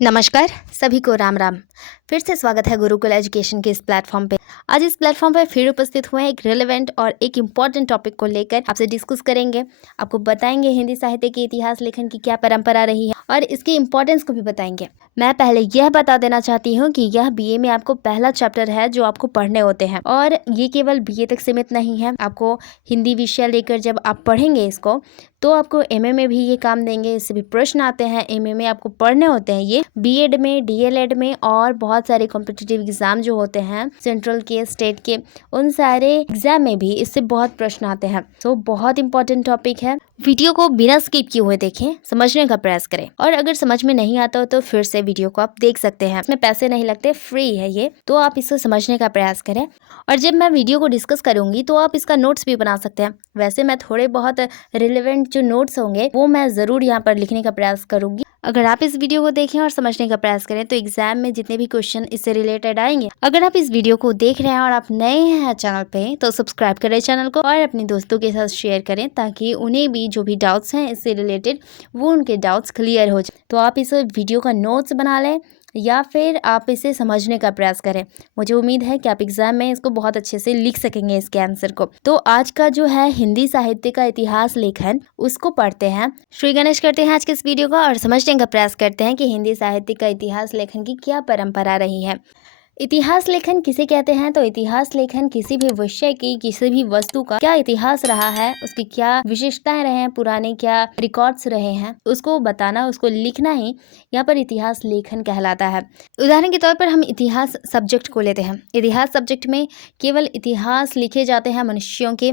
नमस्कार, सभी को राम राम। फिर से स्वागत है गुरुकुल एजुकेशन के इस प्लेटफॉर्म पे। आज इस प्लेटफॉर्म पे फिर उपस्थित हुए हैं एक रिलेवेंट और एक इम्पॉर्टेंट टॉपिक को लेकर आपसे डिस्कस करेंगे। आपको बताएंगे हिंदी साहित्य के इतिहास लेखन की क्या परंपरा रही है और इसकी इम्पोर्टेंस को भी बताएंगे। मैं पहले यह बता देना चाहती हूँ कि यह बीए में आपको पहला चैप्टर है जो आपको पढ़ने होते हैं, और ये केवल बीए तक सीमित नहीं है। आपको हिंदी विषय लेकर जब आप पढ़ेंगे इसको, तो आपको एमए में भी ये काम देंगे। इससे भी प्रश्न आते हैं, एमए में आपको पढ़ने होते हैं ये, बीएड में, डीएलएड में और बहुत सारे कॉम्पिटिटिव एग्जाम जो होते हैं सेंट्रल के, स्टेट के, उन सारे एग्जाम में भी इससे बहुत प्रश्न आते हैं। तो बहुत इंपॉर्टेंट टॉपिक है। वीडियो को बिना स्किप किए हुए देखें, समझने का प्रयास करें, और अगर समझ में नहीं आता हो तो फिर से वीडियो को आप देख सकते हैं। इसमें पैसे नहीं लगते, फ्री है ये, तो आप इसको समझने का प्रयास करें। और जब मैं वीडियो को डिस्कस करूंगी तो आप इसका नोट्स भी बना सकते हैं। वैसे मैं थोड़े बहुत रिलेवेंट जो नोट्स होंगे वो मैं ज़रूर यहाँ पर लिखने का प्रयास करूंगी। अगर आप इस वीडियो को देखें और समझने का प्रयास करें तो एग्जाम में जितने भी क्वेश्चन इससे रिलेटेड आएंगे। अगर आप इस वीडियो को देख रहे हैं और आप नए हैं चैनल पे, तो सब्सक्राइब करें चैनल को और अपने दोस्तों के साथ शेयर करें, ताकि उन्हें भी जो भी डाउट्स हैं इससे रिलेटेड वो उनके डाउट्स क्लियर हो जाए। तो आप इस वीडियो का नोट्स बना लें या फिर आप इसे समझने का प्रयास करें। मुझे उम्मीद है कि आप एग्जाम में इसको बहुत अच्छे से लिख सकेंगे, इसके आंसर को। तो आज का जो है हिंदी साहित्य का इतिहास लेखन, उसको पढ़ते हैं। श्री गणेश करते हैं आज के इस वीडियो का और समझने का प्रयास करते हैं कि हिंदी साहित्य का इतिहास लेखन की क्या परंपरा रही है। इतिहास लेखन किसे कहते हैं? तो इतिहास लेखन किसी भी विषय की, किसी भी वस्तु का क्या इतिहास रहा है, उसकी क्या विशेषताएं रहे हैं, पुराने क्या रिकॉर्ड्स रहे हैं, उसको बताना, उसको लिखना ही यहाँ पर इतिहास लेखन कहलाता है। उदाहरण के तौर पर हम इतिहास सब्जेक्ट को लेते हैं। इतिहास सब्जेक्ट में केवल इतिहास लिखे जाते हैं मनुष्यों के।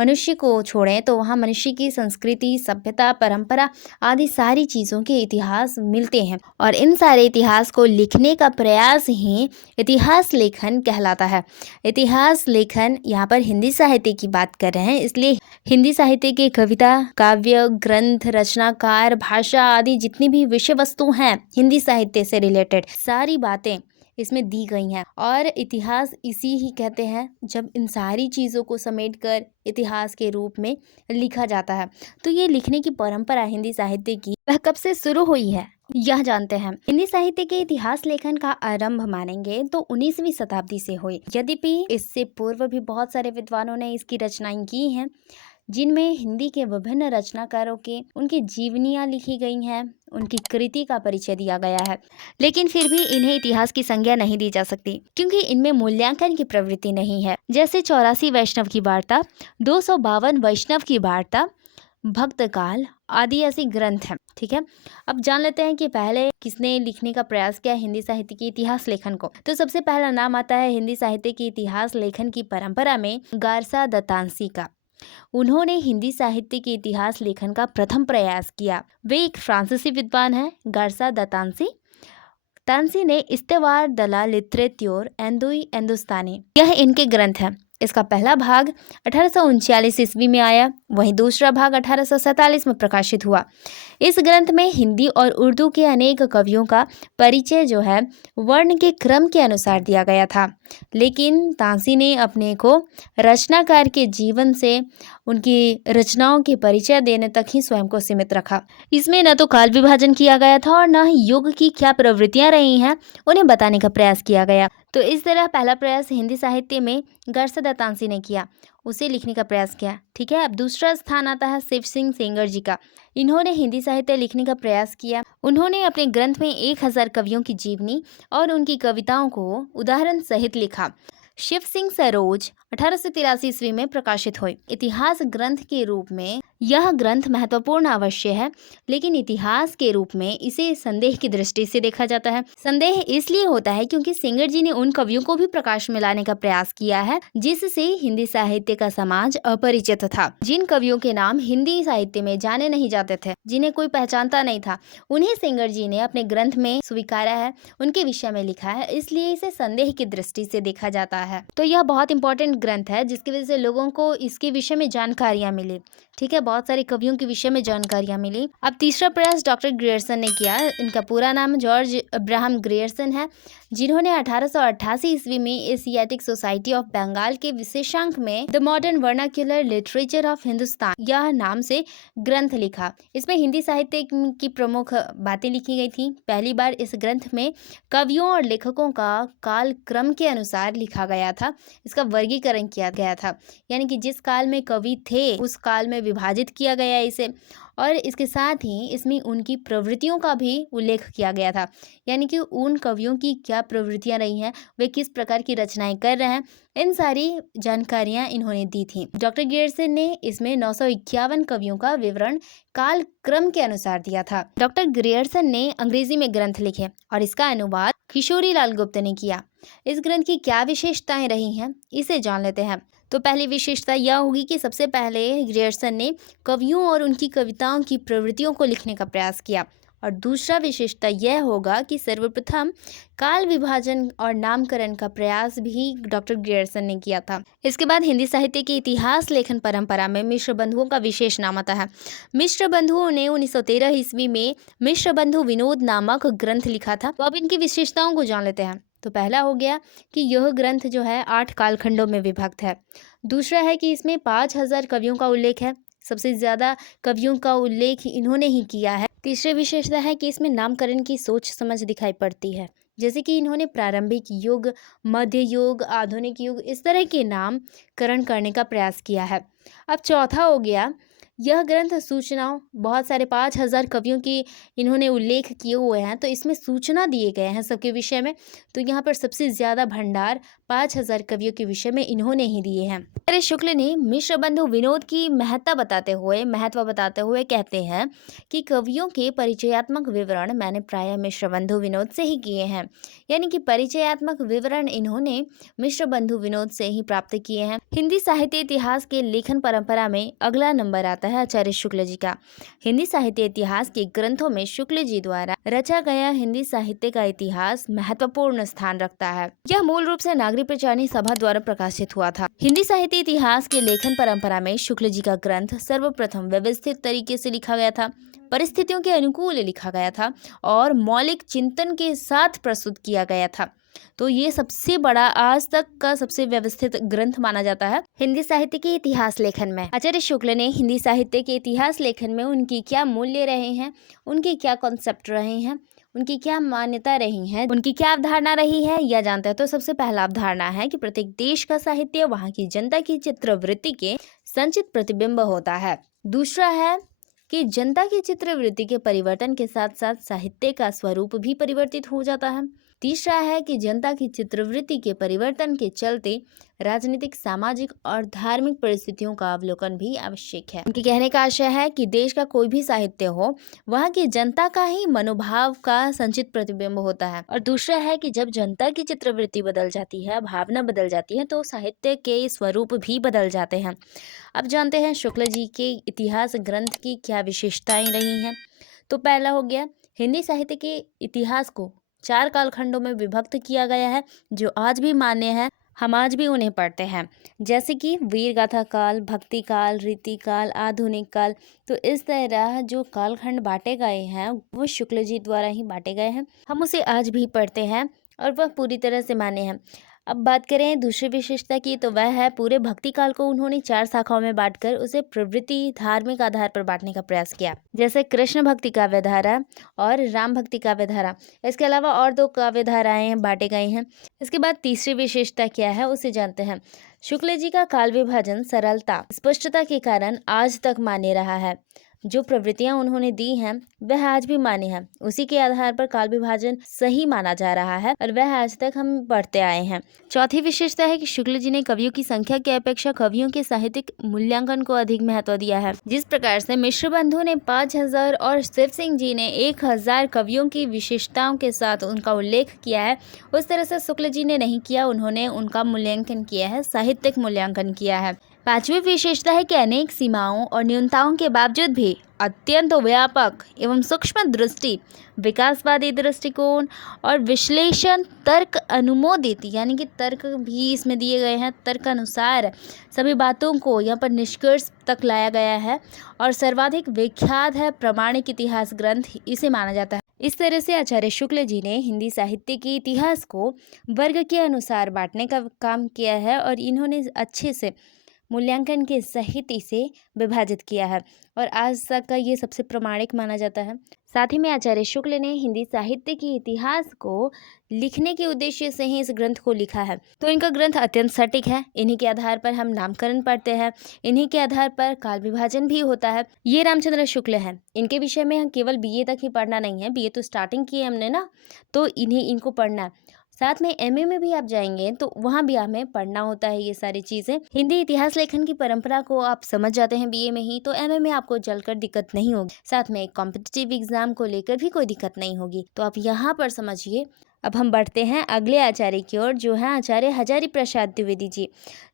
मनुष्य को छोड़ें तो वहाँ मनुष्य की संस्कृति, सभ्यता, परंपरा आदि सारी चीज़ों के इतिहास मिलते हैं, और इन सारे इतिहास को लिखने का प्रयास ही इतिहास लेखन कहलाता है। इतिहास लेखन, यहाँ पर हिंदी साहित्य की बात कर रहे हैं, इसलिए हिंदी साहित्य के कविता, काव्य, ग्रंथ, रचनाकार, भाषा आदि जितनी भी विषय वस्तु हैं हिंदी साहित्य से रिलेटेड, सारी बातें इसमें दी गई हैं। और इतिहास इसी ही कहते हैं जब इन सारी चीज़ों को समेटकर इतिहास के रूप में लिखा जाता है। तो ये लिखने की परंपरा हिंदी साहित्य की वह कब से शुरू हुई है, यह जानते हैं। हिंदी साहित्य के इतिहास लेखन का आरंभ मानेंगे तो 19वीं शताब्दी से हुई। यद्यपि इससे पूर्व भी बहुत सारे विद्वानों ने इसकी रचनाएं की हैं, जिनमें हिंदी के विभिन्न रचनाकारों के उनकी जीवनियाँ लिखी गई हैं, उनकी कृति का परिचय दिया गया है। लेकिन फिर भी इन्हें इतिहास की संज्ञा नहीं दी जा सकती, क्योंकि इनमें मूल्यांकन की प्रवृत्ति नहीं है। जैसे 84 वैष्णव की वार्ता, 252 वैष्णव की वार्ता, भक्तकाल आदि ऐसे ग्रंथ हैं। ठीक है, अब जान लेते हैं कि पहले किसने लिखने का प्रयास किया हिंदी साहित्य के इतिहास लेखन को। तो सबसे पहला नाम आता है हिंदी साहित्य के इतिहास लेखन की परंपरा में गारसा दत्तांसी का। उन्होंने हिंदी साहित्य के इतिहास लेखन का प्रथम प्रयास किया। वे एक फ्रांसीसी विद्वान हैं, गारसा दत्तांसी। तांसी ने इस्तेवार दला लिटरेत्योर एंदुई एंदुस्तानी, यह इनके ग्रंथ है। इसका पहला भाग 1839 ईस्वी में आया, वहीं दूसरा भाग 1847 में प्रकाशित हुआ। इस ग्रंथ में हिंदी और उर्दू के अनेक कवियों का परिचय जो है वर्ण के क्रम के अनुसार दिया गया था, लेकिन तांसी ने अपने को रचनाकार के जीवन से उनकी रचनाओं के परिचय देने तक ही स्वयं को सीमित रखा। इसमें न तो काल विभाजन किया गया था और न ही युग की क्या प्रवृत्तियां रही हैं उन्हें बताने का प्रयास किया गया। तो इस तरह पहला प्रयास हिंदी साहित्य में गारसा दत्तांसी ने किया, उसे लिखने का प्रयास किया। ठीक है, अब दूसरा स्थान आता है शिव सिंह सेंगर जी का। इन्होंने हिंदी साहित्य लिखने का प्रयास किया। उन्होंने अपने ग्रंथ में 1000 कवियों की जीवनी और उनकी कविताओं को उदाहरण सहित लिखा। शिव सिंह सरोज 1883 ईस्वी में प्रकाशित हुए। इतिहास ग्रंथ के रूप में यह ग्रंथ महत्वपूर्ण अवश्य है, लेकिन इतिहास के रूप में इसे संदेह की दृष्टि से देखा जाता है। संदेह इसलिए होता है क्योंकि सेंगर जी ने उन कवियों को भी प्रकाश में लाने का प्रयास किया है जिससे हिंदी साहित्य का समाज अपरिचित था। जिन कवियों के नाम हिंदी साहित्य में जाने नहीं जाते थे, जिन्हें कोई पहचानता नहीं था, उन्हें सेंगर जी ने अपने ग्रंथ में स्वीकारा है, उनके विषय में लिखा है, इसलिए इसे संदेह की दृष्टि से देखा जाता है। तो यह बहुत इंपॉर्टेंट ग्रंथ है जिसकी वजह से लोगों को इसके विषय में जानकारियां मिली। ठीक है, बहुत सारे कवियों के विषय में जानकारियां मिली। अब तीसरा प्रयास डॉक्टर ग्रियर्सन ने किया। इनका पूरा नाम जॉर्ज अब्राहम ग्रियर्सन है। जिन्होंने 1888 ईस्वी में एशियाटिक सोसाइटी ऑफ बंगाल के विशेषांक में the modern vernacular literature of Hindustan यह नाम से ग्रंथ लिखा। इसमें हिंदी साहित्य की प्रमुख बातें लिखी गई थी। पहली बार इस ग्रंथ में कवियों और लेखकों का काल क्रम के अनुसार लिखा गया था। इसका वर्गीकरण किया गया था, यानी कि जिस काल में कवि थे उस काल में विभाजित किया गया इसे, और इसके साथ ही इसमें उनकी प्रवृत्तियों का भी उल्लेख किया गया था, यानी कि उन कवियों की क्या प्रवृत्तियां रही हैं, वे किस प्रकार की रचनाएं कर रहे हैं, इन सारी जानकारियां इन्होंने दी थी। डॉक्टर ग्रियर्सन ने इसमें 951 कवियों का विवरण काल क्रम के अनुसार दिया था। डॉक्टर ग्रियर्सन ने अंग्रेजी में ग्रंथ लिखे और इसका अनुवाद किशोरी लाल गुप्त ने किया। इस ग्रंथ की क्या विशेषताएं रही हैं, इसे जान लेते हैं। तो पहली विशेषता यह होगी कि सबसे पहले ग्रियर्सन ने कवियों और उनकी कविताओं की प्रवृत्तियों को लिखने का प्रयास किया, और दूसरा विशेषता यह होगा कि सर्वप्रथम काल विभाजन और नामकरण का प्रयास भी डॉक्टर ग्रियर्सन ने किया था। इसके बाद हिंदी साहित्य की इतिहास लेखन परंपरा में मिश्र बंधुओं का विशेष नाम आता है। मिश्र बंधुओं ने 1913 ईस्वी में मिश्र बंधु विनोद नामक ग्रंथ लिखा था। तो अब इनकी विशेषताओं को जान लेते हैं। तो पहला हो गया कि यह ग्रंथ जो है 8 कालखंडों में विभक्त है। दूसरा है कि इसमें 5000 कवियों का उल्लेख है। सबसे ज्यादा कवियों का उल्लेख इन्होंने ही किया है। तीसरी विशेषता है कि इसमें नामकरण की सोच समझ दिखाई पड़ती है, जैसे कि इन्होंने प्रारंभिक युग, मध्य युग, आधुनिक युग, इस तरह के नामकरण करने का प्रयास किया है। अब चौथा हो गया, यह ग्रंथ सूचनाओं, बहुत सारे 5000 कवियों की इन्होंने उल्लेख किए हुए हैं, तो इसमें सूचना दिए गए हैं सबके विषय में। तो यहाँ पर सबसे ज़्यादा भंडार 5000 कवियों के विषय में इन्होंने ही दिए हैं। आचार्य शुक्ल ने मिश्र बंधु विनोद की महत्व बताते हुए कहते हैं कि कवियों के परिचयात्मक विवरण मैंने प्रायः मिश्र बंधु विनोद से ही किए हैं, यानी कि परिचयात्मक विवरण इन्होंने मिश्र बंधु विनोद से ही प्राप्त किए हैं। हिंदी साहित्य इतिहास के लेखन परंपरा में अगला नंबर आता है आचार्य शुक्ल जी का। हिंदी साहित्य इतिहास के ग्रंथों में शुक्ल जी द्वारा रचा गया हिंदी साहित्य का इतिहास महत्वपूर्ण स्थान रखता है। यह मूल रूप से नागरिक प्रचारणी सभा द्वारा प्रकाशित हुआ था। हिंदी साहित्य इतिहास के लेखन परंपरा में शुक्ल जी का ग्रंथ सर्वप्रथम व्यवस्थित तरीके से लिखा गया था, परिस्थितियों के अनुकूल लिखा गया था और मौलिक चिंतन के साथ प्रस्तुत किया गया था। तो ये सबसे बड़ा, आज तक का सबसे व्यवस्थित ग्रंथ माना जाता है हिंदी साहित्य के इतिहास लेखन में। आचार्य शुक्ल ने हिंदी साहित्य के इतिहास लेखन में उनकी क्या मूल्य रहे हैं, उनके क्या कॉन्सेप्ट रहे हैं, उनकी क्या मान्यता रही है, उनकी क्या अवधारणा रही है, यह जानते हैं। तो सबसे पहला अवधारणा है कि प्रत्येक देश का साहित्य वहाँ की जनता की चित्रवृत्ति के संचित प्रतिबिंब होता है। दूसरा है कि जनता की चित्रवृत्ति के परिवर्तन के साथ साथ साहित्य का स्वरूप भी परिवर्तित हो जाता है। तीसरा है कि जनता की चित्रवृत्ति के परिवर्तन के चलते राजनीतिक, सामाजिक और धार्मिक परिस्थितियों का अवलोकन भी आवश्यक है। उनके कहने का आशय है कि देश का कोई भी साहित्य हो, वहाँ की जनता का ही मनोभाव का संचित प्रतिबिंब होता है। और दूसरा है कि जब जनता की चित्रवृत्ति बदल जाती है, भावना बदल जाती है, तो साहित्य के स्वरूप भी बदल जाते हैं। अब जानते हैं शुक्ल जी के इतिहास ग्रंथ की क्या विशेषताएं रही हैं। तो पहला हो गया, हिंदी साहित्य के इतिहास को 4 कालखंडों में विभक्त किया गया है, जो आज भी मान्य है। हम आज भी उन्हें पढ़ते हैं, जैसे कि वीर गाथा काल, भक्ति काल, रीति काल, आधुनिक काल। तो इस तरह जो कालखंड बांटे गए हैं वो शुक्ल जी द्वारा ही बांटे गए हैं। हम उसे आज भी पढ़ते हैं और वह पूरी तरह से मान्य है। अब बात करें दूसरी विशेषता की, तो वह है पूरे भक्ति काल को उन्होंने 4 शाखाओं में बांटकर उसे प्रवृत्ति, धार्मिक आधार पर बांटने का प्रयास किया, जैसे कृष्ण भक्ति काव्य धारा और राम भक्ति काव्य धारा। इसके अलावा और 2 काव्य धाराएं बांटे गए हैं। इसके बाद तीसरी विशेषता क्या है उसे जानते हैं। शुक्ल जी का काल विभाजन सरलता, स्पष्टता के कारण आज तक मान्य रहा है। जो प्रवृत्तियां उन्होंने दी हैं वह आज भी मान्य है। उसी के आधार पर काल विभाजन सही माना जा रहा है और वह आज तक हम पढ़ते आए हैं। चौथी विशेषता है कि शुक्ल जी ने कवियों की संख्या की अपेक्षा कवियों के साहित्यिक मूल्यांकन को अधिक महत्व दिया है। जिस प्रकार से मिश्र बंधु ने 5000 और शिव सिंह जी ने 1000 कवियों की विशेषताओं के साथ उनका उल्लेख किया है, उस तरह से शुक्ल जी ने नहीं किया। उन्होंने उनका मूल्यांकन किया है, साहित्यिक मूल्यांकन किया है। पांचवी विशेषता है कि अनेक सीमाओं और न्यूनताओं के बावजूद भी अत्यंत व्यापक एवं सूक्ष्म दृष्टि, विकासवादी दृष्टिकोण और विश्लेषण, तर्क अनुमोदित, यानी कि तर्क भी इसमें दिए गए हैं, तर्क अनुसार सभी बातों को यहाँ पर निष्कर्ष तक लाया गया है और सर्वाधिक विख्यात है प्रमाणिक इतिहास ग्रंथ इसे माना जाता है। इस तरह से आचार्य शुक्ल जी ने हिंदी साहित्य के इतिहास को वर्ग के अनुसार बांटने का काम किया है और इन्होंने अच्छे से मूल्यांकन के सहित इसे विभाजित किया है और आज तक का ये सबसे प्रमाणिक माना जाता है। साथ ही में आचार्य शुक्ल ने हिंदी साहित्य के इतिहास को लिखने के उद्देश्य से ही इस ग्रंथ को लिखा है। तो इनका ग्रंथ अत्यंत सटीक है। इन्हीं के आधार पर हम नामकरण पढ़ते हैं, इन्हीं के आधार पर काल विभाजन भी होता है। ये रामचंद्र शुक्ल हैं। इनके विषय में हम केवल बीए तक ही पढ़ना नहीं है, बीए तो स्टार्टिंग की है हमने ना, तो इनको पढ़ना है। साथ में एमए में भी आप जाएंगे तो वहाँ भी हमें पढ़ना होता है ये सारी चीज़ें। हिंदी इतिहास लेखन की परंपरा को आप समझ जाते हैं बीए में ही, तो एमए में आपको चलकर दिक्कत नहीं होगी। साथ में एक कॉम्पिटिटिव एग्जाम को लेकर भी कोई दिक्कत नहीं होगी। तो आप यहाँ पर समझिए। अब हम बढ़ते हैं अगले आचार्य की ओर, जो है आचार्य हजारी प्रसाद द्विवेदी जी।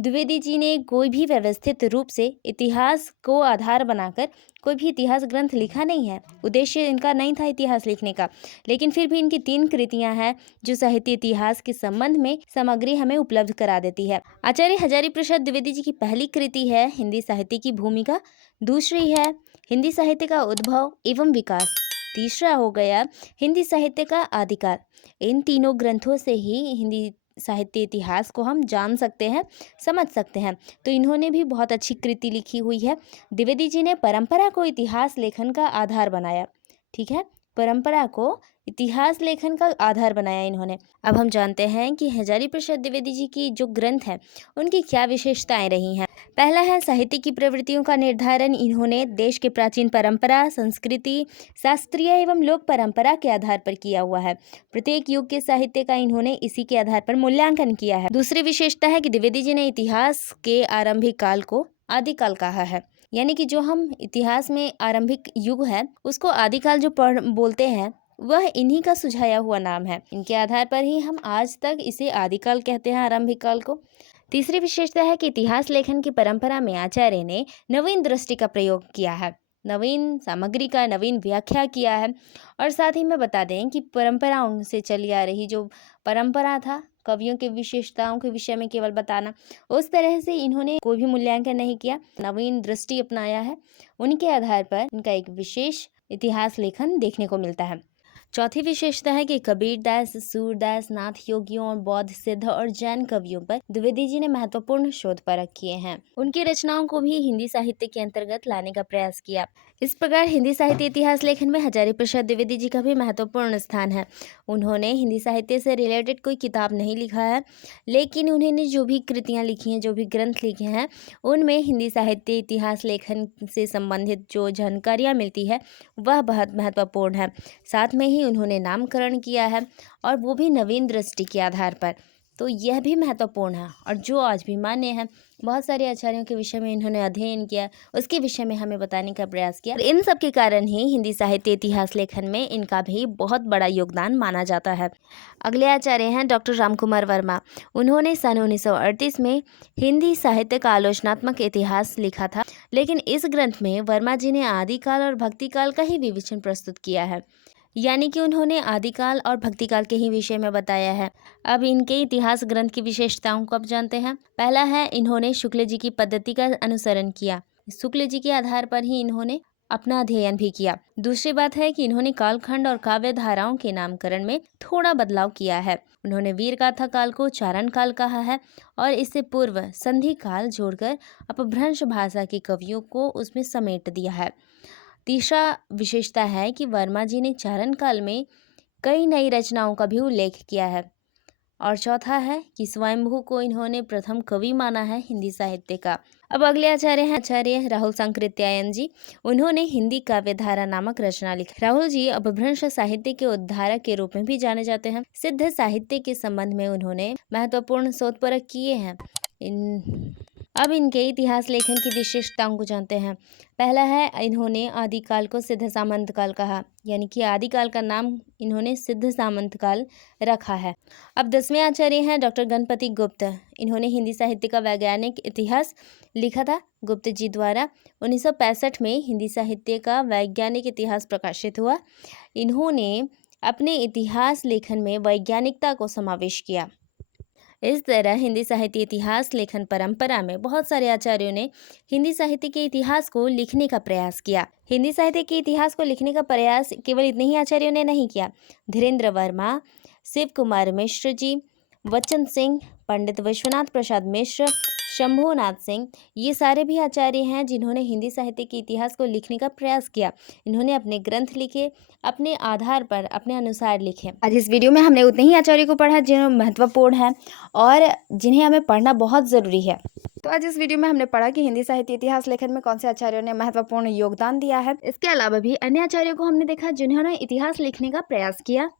द्विवेदी जी ने कोई भी व्यवस्थित रूप से इतिहास को आधार बनाकर कोई भी इतिहास ग्रंथ लिखा नहीं है। उद्देश्य इनका नहीं था इतिहास लिखने का, लेकिन फिर भी इनकी 3 कृतियां हैं जो साहित्य इतिहास के संबंध में सामग्री हमें उपलब्ध करा देती है। आचार्य हजारी प्रसाद द्विवेदी जी की पहली कृति है हिंदी साहित्य की भूमिका, दूसरी है हिंदी साहित्य का उद्भव एवं विकास, तीसरा हो गया हिंदी साहित्य का आदिकाल। इन तीनों ग्रंथों से ही हिंदी साहित्य इतिहास को हम जान सकते हैं, समझ सकते हैं। तो इन्होंने भी बहुत अच्छी कृति लिखी हुई है। द्विवेदी जी ने परंपरा को इतिहास लेखन का आधार बनाया। ठीक है, परंपरा को इतिहास लेखन का आधार बनाया इन्होंने। अब हम जानते हैं कि हजारी प्रसाद द्विवेदी जी की जो ग्रंथ है उनकी क्या विशेषताएं रही हैं। पहला है साहित्य की प्रवृत्तियों का निर्धारण इन्होंने देश के प्राचीन परंपरा, संस्कृति, शास्त्रीय एवं लोक परंपरा के आधार पर किया हुआ है। प्रत्येक युग के साहित्य का इन्होंने इसी के आधार पर मूल्यांकन किया है। दूसरी विशेषता है कि द्विवेदी जी ने इतिहास के आरंभिक काल को आदिकाल कहा है, यानी कि जो हम इतिहास में आरंभिक युग है उसको आदिकाल जो बोलते हैं वह इन्हीं का सुझाया हुआ नाम है। इनके आधार पर ही हम आज तक इसे आदिकाल कहते हैं, आरंभिक काल को। तीसरी विशेषता है कि इतिहास लेखन की परंपरा में आचार्य ने नवीन दृष्टि का प्रयोग किया है, नवीन सामग्री का नवीन व्याख्या किया है। और साथ ही में बता दें कि परंपराओं से चली आ रही जो परंपरा था, कवियों की विशेषताओं के विषय में केवल बताना, उस तरह से इन्होंने कोई भी मूल्यांकन नहीं किया, नवीन दृष्टि अपनाया है। उनके आधार पर इनका एक विशेष इतिहास लेखन देखने को मिलता है। चौथी विशेषता है कि कबीरदास, सूरदास, नाथ योगियों और बौद्ध, सिद्ध और जैन कवियों पर द्विवेदी जी ने महत्वपूर्ण शोध परख किए हैं। उनकी रचनाओं को भी हिंदी साहित्य के अंतर्गत लाने का प्रयास किया। इस प्रकार हिंदी साहित्य इतिहास लेखन में हजारी प्रसाद द्विवेदी जी का भी महत्वपूर्ण स्थान है। उन्होंने हिंदी साहित्य से रिलेटेड कोई किताब नहीं लिखा है, लेकिन उन्होंने जो भी कृतियाँ लिखी हैं, जो भी ग्रंथ लिखे हैं, उनमें हिंदी साहित्य इतिहास लेखन से संबंधित जो जानकारियाँ मिलती है वह बहुत महत्वपूर्ण है। साथ में ही उन्होंने नामकरण किया है और वो भी नवीन दृष्टि के आधार पर, तो यह भी महत्वपूर्ण है और जो आज भी मान्य है। बहुत सारे आचार्यों के विषय में इन्होंने अध्ययन किया, उसके विषय में हमें बताने का प्रयास किया। इन सब के कारण ही हिंदी साहित्य इतिहास लेखन में इनका भी बहुत बड़ा योगदान माना जाता है। अगले आचार्य हैं डॉक्टर रामकुमार वर्मा। उन्होंने सन 1938 में हिंदी साहित्य का आलोचनात्मक इतिहास लिखा था, लेकिन इस ग्रंथ में वर्मा जी ने आदिकाल और भक्तिकाल का ही विवेचन प्रस्तुत किया है, यानी कि उन्होंने आदिकाल और भक्तिकाल के ही विषय में बताया है। अब इनके इतिहास ग्रंथ की विशेषताओं को अब जानते हैं। पहला है, इन्होंने शुक्ल जी की पद्धति का अनुसरण किया। शुक्ल जी के आधार पर ही इन्होंने अपना अध्ययन भी किया। दूसरी बात है कि इन्होंने कालखंड और काव्य धाराओं के नामकरण में थोड़ा बदलाव किया है। उन्होंने वीर गाथा काल को चारण काल कहा है और इससे पूर्व संधि काल जोड़कर अपभ्रंश भाषा के कवियों को उसमें समेट दिया है। तीसरा विशेषता है कि वर्मा जी ने चारण काल में कई नई रचनाओं का भी उल्लेख किया है। और चौथा है कि स्वयंभू को इन्होंने प्रथम कवि माना है हिंदी साहित्य का। अब अगले आचार्य हैं आचार्य राहुल सांकृत्यायन जी। उन्होंने हिंदी काव्यधारा नामक रचना लिखी। राहुल जी अपभ्रंश साहित्य के उद्धारक के रूप में भी जाने जाते हैं। सिद्ध साहित्य के संबंध में उन्होंने महत्वपूर्ण शोध परख किए हैं। अब इनके इतिहास लेखन की विशेषताओं को जानते हैं। पहला है, इन्होंने आदिकाल को सिद्ध सामंत काल कहा, यानी कि आदिकाल का नाम इन्होंने सिद्ध सामंत काल रखा है। अब 10वें आचार्य हैं डॉक्टर गणपति गुप्त। इन्होंने हिंदी साहित्य का वैज्ञानिक इतिहास लिखा था। गुप्त जी द्वारा 1965 में हिंदी साहित्य का वैज्ञानिक इतिहास प्रकाशित हुआ। इन्होंने अपने इतिहास लेखन में वैज्ञानिकता को समावेश किया। इस तरह हिंदी साहित्य इतिहास लेखन परंपरा में बहुत सारे आचार्यों ने हिंदी साहित्य के इतिहास को लिखने का प्रयास किया। हिंदी साहित्य के इतिहास को लिखने का प्रयास केवल इतने ही आचार्यों ने नहीं किया। धीरेन्द्र वर्मा, शिव कुमार मिश्र जी, वचन सिंह, पंडित विश्वनाथ प्रसाद मिश्र, शंभुनाथ सिंह, ये सारे भी आचार्य हैं जिन्होंने हिंदी साहित्य के इतिहास को लिखने का प्रयास किया। इन्होंने अपने ग्रंथ लिखे, अपने आधार पर, अपने अनुसार लिखे। आज इस वीडियो में हमने उतने ही आचार्यों को पढ़ा जिन्हें महत्वपूर्ण है और जिन्हें हमें पढ़ना बहुत ज़रूरी है। तो आज इस वीडियो में हमने पढ़ा कि हिंदी साहित्य इतिहास लेखन में कौन से आचार्यों ने महत्वपूर्ण योगदान दिया है। इसके अलावा भी अन्य आचार्यों को हमने देखा जिन्होंने इतिहास लिखने का प्रयास किया।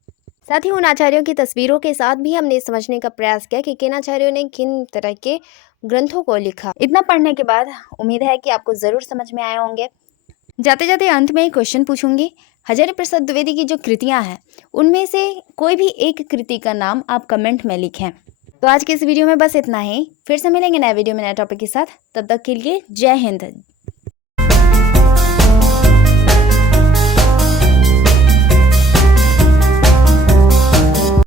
साथ ही उन आचार्यों की तस्वीरों के साथ भी हमने समझने का प्रयास किया कि किन आचार्यों ने किन तरह के ग्रंथों को लिखा। इतना पढ़ने के बाद उम्मीद है कि आपको ज़रूर समझ में आए होंगे। जाते जाते अंत में एक क्वेश्चन पूछूंगी। हजारी प्रसाद द्विवेदी की जो कृतियां हैं उनमें से कोई भी एक कृति का नाम आप कमेंट में लिखें। तो आज के इस वीडियो में बस इतना ही। फिर से मिलेंगे नए वीडियो में नए टॉपिक के साथ। तब तक के लिए जय हिंद।